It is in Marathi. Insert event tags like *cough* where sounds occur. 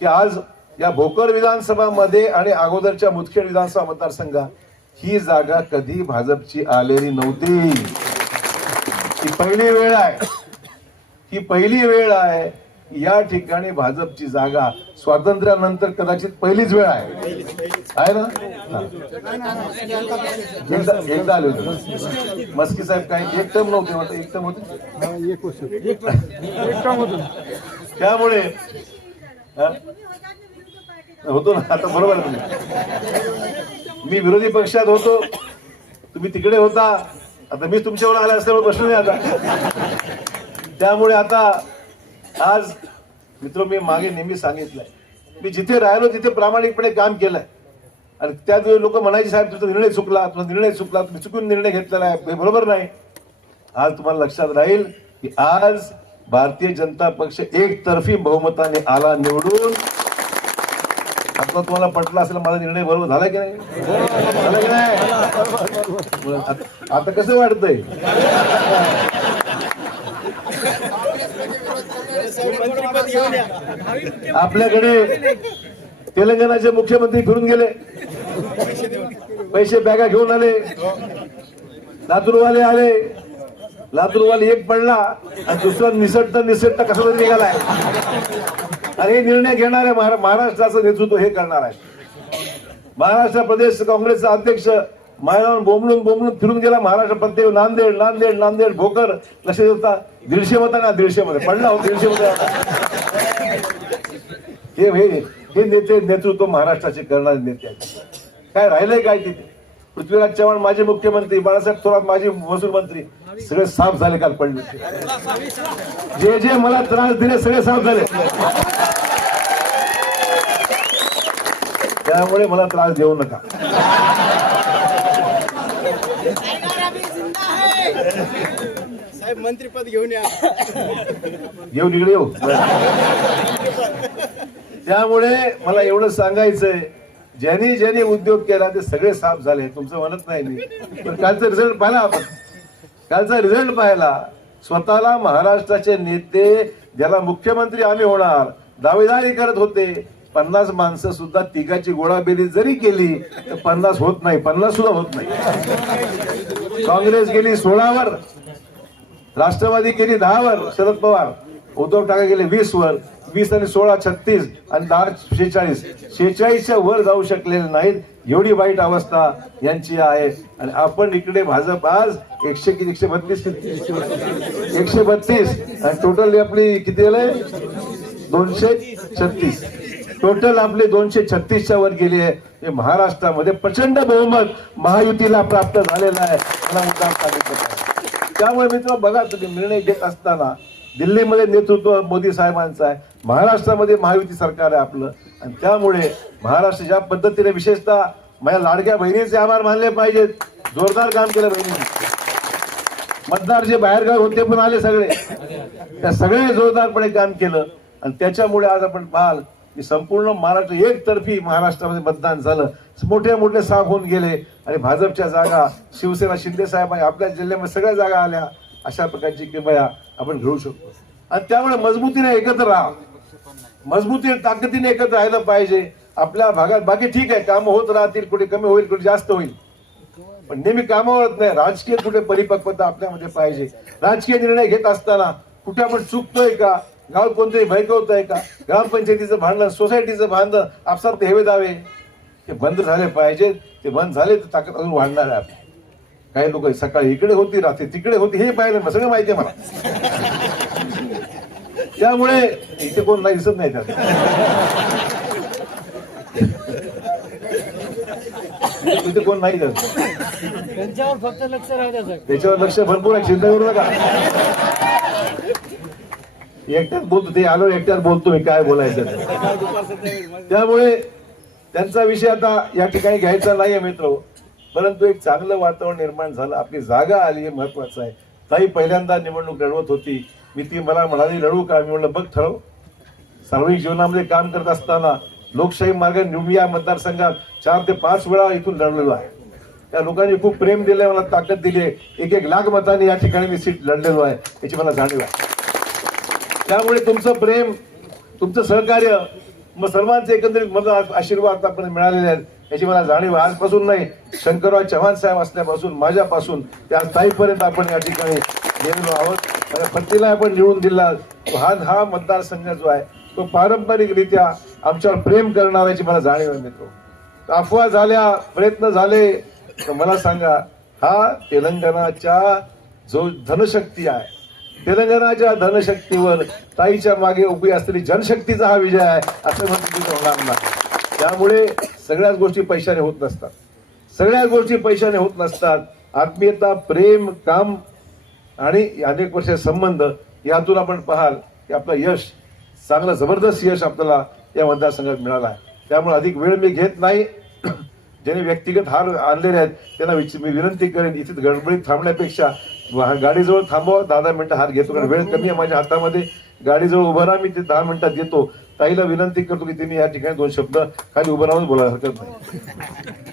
की आज या भोकर विधानसभामध्ये आणि अगोदरच्या मुदखेड विधानसभा मतदारसंघात ही जागा कधी भाजपची आलेली नव्हती. ही पहिली वेळ आहे. ही पहिली वेळ आहे. या ठिकाणी भाजपची जागा स्वातंत्र्यानंतर कदाचित पहिलीच वेळ आहे. आहे ना. एकदा एकदा आले होते. मस्की साहेब काही एक टर्म नव्हते वाटतं, एक टर्म होते. त्यामुळे? होतो ना आता बरोबर तुम्ही. मी विरोधी पक्षात होतो तुम्ही तिकडे होता. आता मी तुमच्यावर आला असल्यामुळे प्रश्न नाही आता. त्यामुळे आता आज मित्र मी मागे नेहमी सांगितलंय. मी जिथे राहिलो तिथे प्रामाणिकपणे काम केलंय. आणि त्याच वेळी लोक म्हणायचे साहेब तुझा निर्णय चुकला तुझा निर्णय चुकला तुम्ही चुकून निर्णय घेतलेला आहे. हे बरोबर नाही. आज तुम्हाला लक्षात राहील की आज भारतीय जनता पक्ष एकतर्फी बहुमताने आला निवडून. आता तुम्हाला पटला असेल माझा निर्णय बरोबर झाला की नाही? झाला की नाही? आता- आता कसं वाटतंय? आपल्याकडे तेलंगणाचे मुख्यमंत्री फिरून गेले. पैसे बॅगा घेऊन आले. लातूरवाले आले. लातूरवाले एक पडला आणि दुसरा निसटता निसटता कसा तरी निघालाय. आणि हे निर्णय घेणारे महारा- महाराष्ट्राचं नेतृत्व हे करणार आहे. महाराष्ट्र प्रदेश काँग्रेसचा अध्यक्ष मायावर बोमलून बोमलून फिरून गेला. महाराष्ट्र प्रत्येक नांदेड नांदेड नांदेड भोकर लक्ष होता. दीडशे होता ना दीडशे मध्ये पडला हो दीडशे मध्ये हे हे नेते नेतृत्व महाराष्ट्राचे करणारे नेते काय राहिलंय काय तिथे? पृथ्वीराज चव्हाण माजी मुख्यमंत्री बाळासाहेब थोरात माजी महसूल मंत्री. सगळे साफ झाले काल पडले जे जे मला त्रास दिले सगळे साफ झाले. त्यामुळे मला त्रास देऊ नका. साहेब मंत्रीपद घेऊन या. येऊ इकडे येऊ. त्यामुळे मला एवढं सांगायचंय ज्यांनी ज्यांनी उद्योग केला ते सगळे साफ झाले. तुमचं म्हणत नाही मी. पण कालचा रिझल्ट पाहिला आपण. कालचा रिझल्ट पाहिला. स्वतःला महाराष्ट्राचे नेते ज्याला मुख्यमंत्री आम्ही होणार दावेदारी करत होते. पन्नास माणसं सुद्धा तिघाची गोळाबेरी जरी केली तर पन्नास होत नाही. पन्नास सुद्धा होत नाही. काँग्रेस गेली सोळावर. राष्ट्रवादी गेली दहावर. शरद पवार उद्धव ठाकरे गेले वीस वर वीस आणि सोळा छत्तीस आणि दहा शेहेचाळीस. शेहेचाळीसच्या वर जाऊ शकलेले नाहीत. एवढी वाईट अवस्था यांची आहे. आणि आपण इकडे भाजप आज एकशे किती एकशे बत्तीस एकशे बत्तीस. आणि टोटल आपली किती आलंय? दोनशे छत्तीस. टोटल आपले दोनशे छत्तीसच्या वर गेली आहे. हे महाराष्ट्रामध्ये प्रचंड बहुमत महायुतीला प्राप्त झालेला आहे. मला सांगितलं त्यामुळे मित्र बघा तुम्ही निर्णय घेत असताना दिल्लीमध्ये नेतृत्व मोदी साहेबांचं आहे. महाराष्ट्रामध्ये महायुती सरकार आहे आपलं. आणि त्यामुळे महाराष्ट्र ज्या पद्धतीने विशेषतः माझ्या लाडक्या बहिणीचे आभार मानले पाहिजेत. जोरदार काम केलं बहिणीने. मतदार जे बाहेरगाव होते पण आले सगळे. त्या सगळे जोरदारपणे काम केलं. आणि त्याच्यामुळे आज आपण पाहाल की संपूर्ण महाराष्ट्र एकतर्फी महाराष्ट्रामध्ये मतदान झालं. मोठे मोठे साफ होऊन गेले. आणि भाजपच्या जागा शिवसेना शिंदे साहेब आपल्या जिल्ह्यामध्ये सगळ्या जागा आल्या. अशा प्रकारची किमया आपण घेऊ शकतो. आणि त्यामुळे मजबूतीने एकत्र राहा. मजबूतीने ताकदीने एकत्र राहिलं पाहिजे. आपल्या भागात बाकी ठीक आहे कामं होत राहतील कुठे कमी होईल कुठे जास्त होईल. पण नेहमी कामं होत नाही. राजकीय कुठे परिपक्वता आपल्यामध्ये पाहिजे. राजकीय निर्णय घेत असताना कुठे आपण चुकतोय का? गाव कोणतरी भयकवत आहे का? ग्रामपंचायतीचं भांडण सोसायटीचं भांडण आपसात हेवे दावे ते बंद झाले पाहिजे ते बंद झाले तर ताकद अजून वाढणार आहे आपली. काही लोक सकाळी इकडे होती रात्री तिकडे होती हे पाहिलं मला सगळं माहिती आहे मला. त्यामुळे इथे कोण नाही दिसत नाही त्यात. इथे कोण नाही त्यांच्यावर फक्त लक्ष राहू त्याच्यावर लक्ष भरपूर आहे चिंता करू नका. एकट्यात बोलतो ते आलो एकट्यात बोलतो मी काय बोलायचं. त्यामुळे त्यांचा विषय आता या ठिकाणी घ्यायचा नाहीये मित्र. परंतु एक चांगलं वातावरण निर्माण झालं. आपली जागा आली हे महत्वाचं आहे. ताई पहिल्यांदा निवडणूक लढवत होती. मी ती मला म्हणाली लढवू का? मी म्हणलं बघ ठरव. सार्वजनिक जीवनामध्ये काम करत असताना लोकशाही मार्ग निवडून या मतदारसंघात चार ते पाच वेळा इथून लढलेलो आहे. त्या लोकांनी खूप प्रेम दिले मला ताकद दिली. आहे एक एक लाख मतांनी या ठिकाणी मी सीट लढलेलो आहे याची मला जाणीव आहे. त्यामुळे तुमचं प्रेम तुमचं सहकार्य मग सर्वांचे एकंदरीत मला आशीर्वाद आतापर्यंत मिळालेले आहेत. याची मला जाणीव आजपासून नाही. शंकरराव चव्हाण साहेब असल्यापासून माझ्यापासून त्या स्थायीपर्यंत आपण या ठिकाणी गेलेलो आहोत. माझ्या पत्नीला आपण निवडून दिला. हा हा मतदारसंघ जो आहे तो पारंपरिकरित्या आमच्यावर प्रेम करणाऱ्याची मला जाणीव मिळतो अफवा झाल्या प्रयत्न झाले तर मला सांगा हा तेलंगणाच्या जो धनशक्ती आहे तेलंगणाच्या धनशक्तीवर ताईच्या मागे उभी असलेली जनशक्तीचा हा विजय आहे असं म्हणून होणार नाही त्यामुळे सगळ्याच गोष्टी पैशाने होत नसतात. सगळ्याच गोष्टी पैशाने होत नसतात. आत्मीयता प्रेम काम आणि अनेक वर्ष संबंध यातून आपण पाहाल की आपलं यश चांगलं जबरदस्त यश आपल्याला या मतदारसंघात मिळालं आहे. त्यामुळे अधिक वेळ मी घेत नाही. *clears throat* ज्यांनी व्यक्तिगत हार आणलेले आहेत त्यांना विच- मी विनंती करेन इथे गडबडीत थांबण्यापेक्षा गाडीजवळ थांबवा. दहा दहा मिनटं हार घेतो कारण वेळ कमी आहे माझ्या हातामध्ये. गाडीजवळ उभं राहा मी ते दहा मिनटात देतो. ताईला विनंती करतो की तिने या ठिकाणी दोन शब्द खाली उभं राहून बोलायला हरकत नाही.